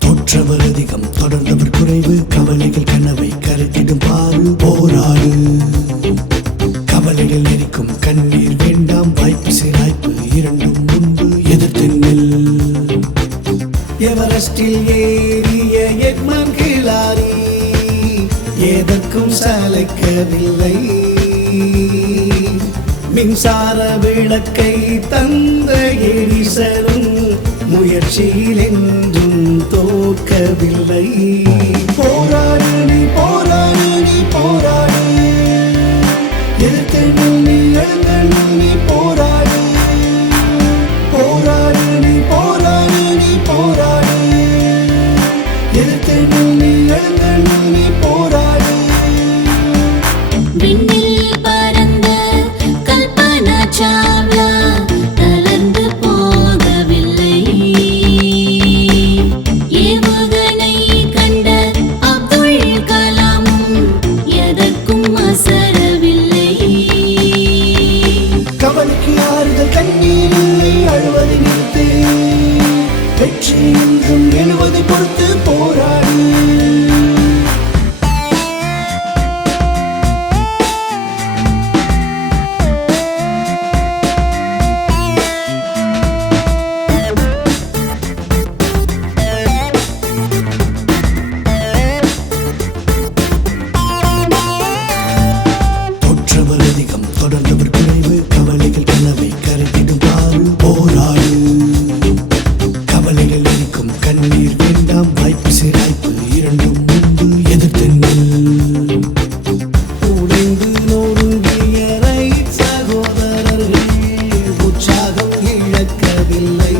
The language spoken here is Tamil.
தோற்றவர் அதிகம் தொடர்ந்தவர் குறைவு கவலைகள் கனவை கருத்திடும் பாரு போராடு கவலைகள் எரிக்கும் கண்ணீர் வேண்டாம் வாய்ப்பு சிராய்ப்பு இரண்டும் முன்பு எதிர்த்தென்னில் எவரெஸ்டில் ஏறிய எட்மன் கிளாரி எதற்கும் சளைக்கவில்லை மின்சார விளக்கை தந்த எரிசலும் முயற்சியில் என்றும் தோற்கவில்லை போராடு நீ போராடு நீ போராடு எதிர்த்தென்னில் நீ எழுந்தென்னில் நீ போராடு போராடு நீ போராடு நீ போராடு எதிர்த்தென்னில் நீ எழுந்தென்னில் நீ போராடு விண்ணில் பறந்த கல்பனா சாவ்லா தளர்ந்து போகவில்லை ஏவுகணை கண்ட அப்துல் கலாமும் எதற்கும் அசரவில்லை கவலைக்கு ஆறுதல் கண்ணீர் இல்லை அழுவதை நிறுத்து வெற்றி என்றும் எழுவதை பொறுத்து போராடு தோற்றவர் அதிகம் தொடர்ந்தவர் குறைவு கவலைகள் கனவை கருத்திடும் பாரு போராடு கவலைகள் எரிக்கும் கண்ணீர் வேண்டாம் வாய்ப்பு சிராய்ப்பு இரண்டும் முன்பு எதிர்த்தென்னில் உடைந்து நொறுங்கிய சகோதரர்கள் உற்சாகம் இழக்கவில்லை